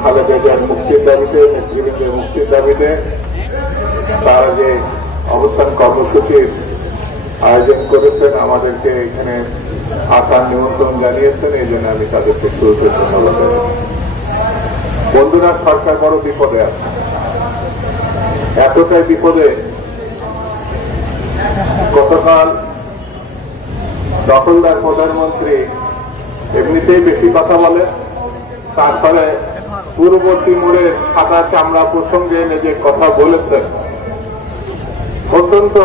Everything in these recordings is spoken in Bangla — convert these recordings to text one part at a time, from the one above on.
খালেদা জিয়ার মুক্তির দাবিতে, নেতৃবৃন্দের মুক্তির দাবিতে তারা যে অবস্থান কর্মসূচির আয়োজন করেছেন, আমাদেরকে এখানে আসার নিমন্ত্রণ জানিয়েছেন, এই জন্য আমি তাদেরকে শুরুতে ধন্যবাদ জানাই। বন্ধুরা, সরকার বড় বিপদে আছে। এতটাই বিপদে, গতকাল দখলদার প্রধানমন্ত্রী এমনিতেই বেশি কথা বলে, তারপরে পূর্ববর্তী মোড়ের সাদা চামড়া প্রসঙ্গে এনে যে কথা বলেছেন, অত্যন্ত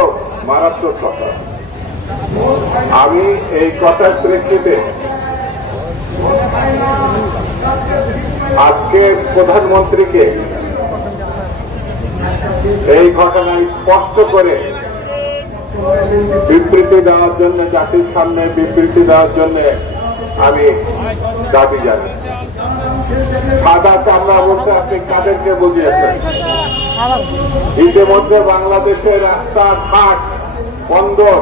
মারাত্মক কথা। আমি এই কথার প্রেক্ষিতে আজকে প্রধানমন্ত্রীকে এই ঘটনায় স্পষ্ট করে বিবৃতি দেওয়ার জন্য, জাতির সামনে বিবৃতি দেওয়ার জন্য আমি দাবি জানাই। সাদা চামড়া বলতে আপনি কাদেরকে বুঝিয়েছেন? ইতিমধ্যে বাংলাদেশের রাস্তাঘাট, বন্দর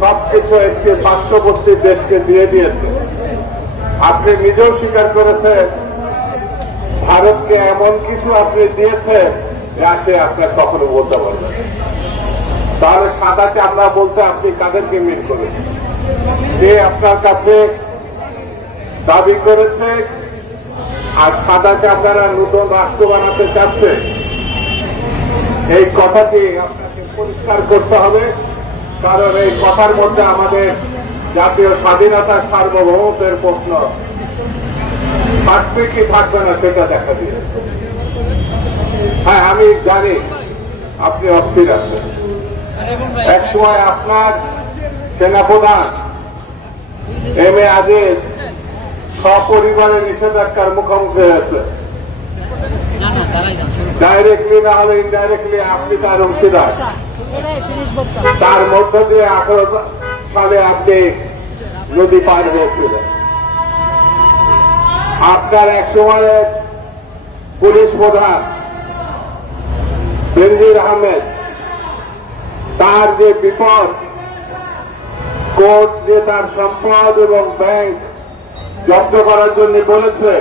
সবকিছু একটি পার্শ্ববর্তী দেশকে দিয়ে দিয়েছে। আপনি নিজেও স্বীকার করেছেন ভারতকে এমন কিছু আপনি দিয়েছেন যাতে আপনার কখনো বলতে পারবেন। তাহলে সাদা চামড়া বলতে আপনি কাদেরকে মিল করেছেন? যে আপনার কাছে দাবি করেছে আর সাদা চামড়ারা নতুন রাষ্ট্র বানাতে চাচ্ছে, এই কথাটি আপনাকে পরিষ্কার করতে হবে। কারণ এই কথার মধ্যে আমাদের জাতীয় স্বাধীনতা, সার্বভৌমত্বের প্রশ্ন থাকবে কি থাকবে না সেটা দেখা দিয়ে। হ্যাঁ, আমি জানি আপনি অস্থির আছেন। এক সময় আপনার সেনাপ্রধান এম এ আজিজ সপরিবারে নিষেধাজ্ঞার মুখোমুখি হয়েছে। ডাইরেক্টলি না হলে ইনডাইরেক্টলি আপনি তার অংশীদার। তার মধ্য দিয়ে 18 সালে আপনি নদী পার হয়েছিলেন। আপনার এক সময় পুলিশ প্রধান বেনজির আহমেদ, তার যে বিপদ, কোর্ট যে তার সম্পদ এবং ব্যাংক জব্দ করার জন্য বলেছে,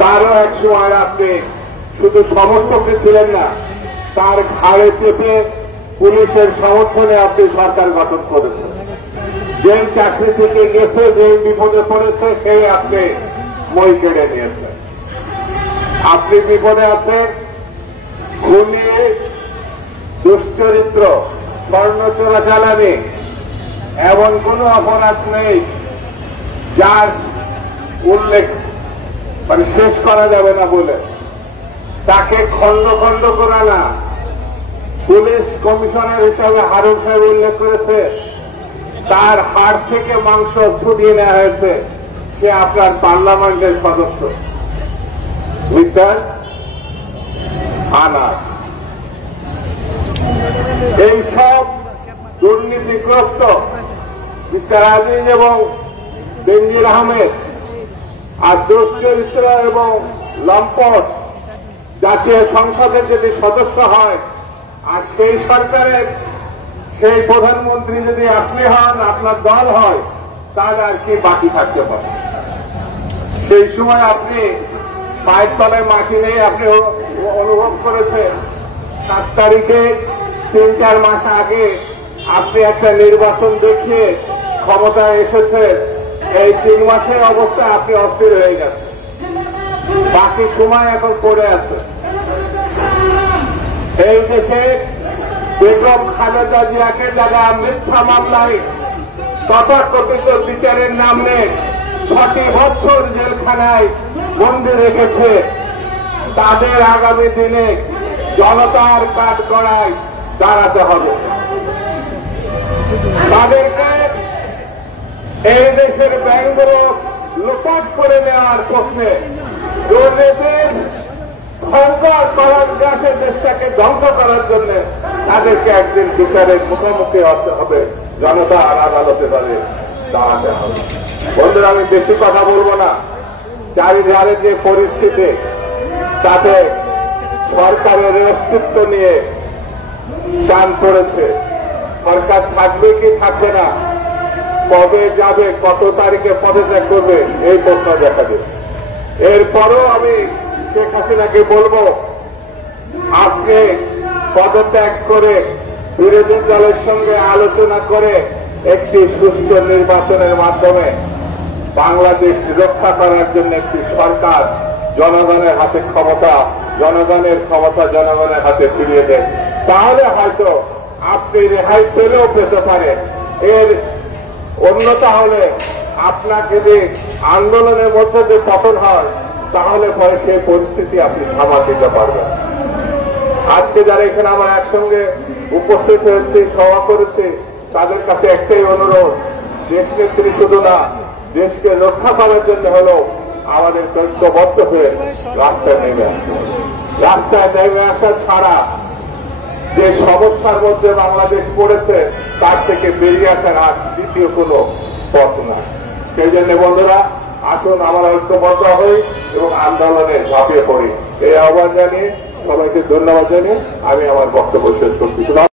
তারও এক সময় আপনি শুধু সমর্থকই ছিলেন না, তার ঘাড়ে চেপে পুলিশের সমর্থনে আপনি সরকার গঠন করেছেন। যে চাকরি থেকে গেছে, যে বিপদে পড়েছে, সেই আপনি মই কেড়ে নিয়েছেন। আপনি বিপদে আছেন। খুনি, দুশ্চরিত্র, স্বর্ণ চোরাচালানি, এমন কোন অপরাধ নেই যার উল্লেখ শেষ করা যাবে না বলে তাকে খণ্ড খণ্ড করা না। পুলিশ কমিশনার হিসাবে হারুন সাহেব উল্লেখ করেছে, তার হাড় থেকে মাংস ছুটিয়ে নেওয়া হয়েছে। সে আপনার পার্লামেন্টের সদস্য। বুঝছেন? আনার এইসব দুর্নীতিগ্রস্ত মিস্টার আজিজ এবং বেনজির আহমেদ আর দুশ্চরিত্র এবং লম্পট জাতীয় সংসদের যদি সদস্য হয়, আর সেই সরকারের সেই প্রধানমন্ত্রী যদি আপনি হন, আপনার দল হয়, তাহলে আর কি বাকি থাকতে পারে? সেই সময় আপনি পায়ের তলায় মাটি নেই, আপনি অনুভব করেছেন। 7 তারিখে 3-4 মাস আগে আপনি একটা নির্বাচন দেখিয়ে ক্ষমতায় এসেছেন। এই 3 মাসের অবস্থা আপনি অস্থির হয়ে গেছেন। বাকি সময় এখন পড়ে আছে। এই দেশে বেগম খালেদা জিয়াকে যারা মিথ্যা মামলায় তথাকথিত বিচারের নামে 6 বছর জেলখানায় বন্দী রেখেছে, তাদের আগামী দিনে জনতার কাঠগড়ায় দাঁড়াতে হবে। তাদেরকে এই দেশের ব্যাংকগুলো লুটপাট করে নেওয়ার প্রশ্নে দুর্নীতির ভয়ঙ্কর কলাগাছে দেশটাকে ধ্বংস করার জন্য তাদেরকে একদিন বিচারের মুখোমুখি হতে হবে, জনতা আর আদালতে দাঁড়াতে হবে। বন্ধুরা, আমি বেশি কথা বলবো না। চারিধারে যে পরিস্থিতি, তাতে সরকারের অস্তিত্ব নিয়ে টান পড়েছে। সরকার থাকবে কি থাকবে না, কবে যাবে, কত তারিখে পদত্যাগ করবে, এই প্রশ্ন দেখা দেবে। এরপরও আমি শেখ হাসিনাকে বলবো, আপনি পদত্যাগ করে বিরোধী দলের সঙ্গে আলোচনা করে একটি সুস্থ নির্বাচনের মাধ্যমে বাংলাদেশ রক্ষা করার জন্য একটি সরকার জনগণের হাতে ক্ষমতা, জনগণের হাতে ফিরিয়ে দেন। তাহলে হয়তো আপনি রেহাই পেলেও পেতে পারেন। এর অন্যতা হলে আপনাকে যে আন্দোলনের মধ্যে যে পতন হয়, তাহলে পরে সেই পরিস্থিতি আপনি সামাল দিতে পারবেন। আজকে যারা এখানে আমরা একসঙ্গে উপস্থিত হয়েছে, সভা করেছে, তাদের কাছে একটাই অনুরোধ, দেশ নেত্রী শুধু না, দেশকে রক্ষা করার জন্য হলো আমাদের ঐক্যবদ্ধ হয়ে রাস্তায় নেমে আসবে। রাস্তায় নেমে আসা ছাড়া যে সমস্যার মধ্যে বাংলাদেশ পড়েছে, তার থেকে বেরিয়ে আসার আর দ্বিতীয় কোনো পথ না। সেই জন্য বন্ধুরা, আসুন আমরা ঐক্যবদ্ধ হই এবং আন্দোলনে ঝাঁপিয়ে পড়ি। এই আহ্বান জানিয়ে সবাইকে ধন্যবাদ জানিয়ে আমি আমার বক্তব্য শেষ করছি।